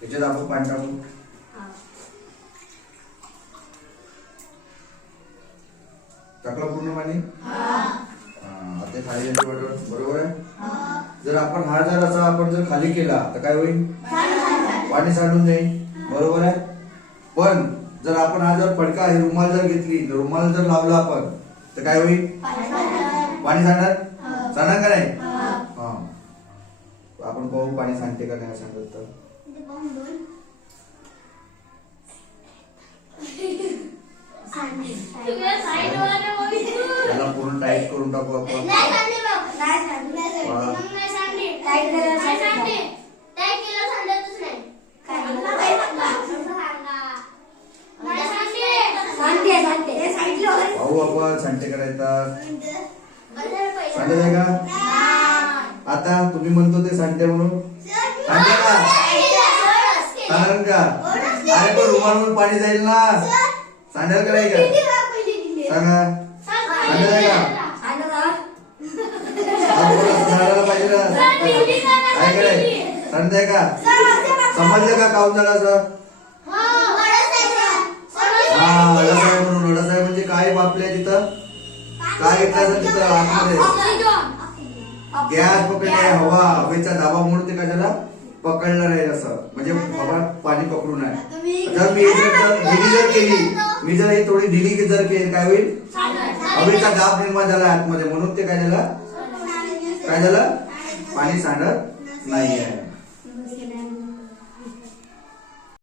त्याच्यात आपण पाणी टाकू. टाकलं पूर्ण पाणी? हा, आता ते खाली बरोबर बरोबर आहे? जर आपण हा जर असा आपण जर खाली केला तर काय होईल? पाणी सांडून जाईल. बरोबर आहे? पण जर आपण हा जर फडका हे रुमाल जर घेतली रुमाल जर लावला आपण तर काय होईल? पाणी सांडणार सांगणार का नाही? हा. आपण पाहू पाणी सांगते का नाही सांगत तर. त्याला पूर्ण टाईट करून टाकू आपण. पाहू आपण सांगते करायचा. सांगत आहे का? आता तुम्ही म्हणतो ते सांगते म्हणून सांगते का सांगाल का अरे पण रुमाल पाणी जाईल ना. सांगाल का नाही का? सांगा. सांगत आहे का पाहिजे ना. काय सांगताय का? समजलं का काऊन झालं असं? हा अडसाहेब म्हणून. वडासाहेब म्हणजे काय बापले तिथं? काय घेतलं तिथं आतमध्ये? गॅस पकडले हवा हवेचा दाबामुळे ते का त्याला पकडलं नाही असं. हवा पाणी पकडून आहे जर मी जर ढिली जर केली मी जर ही थोडी ढिली जर केली काय होईल? हवेचा दाब निर्माण झाला आतमध्ये म्हणून ते काय झालं? काय झालं? पाणी सांडत नाही आहे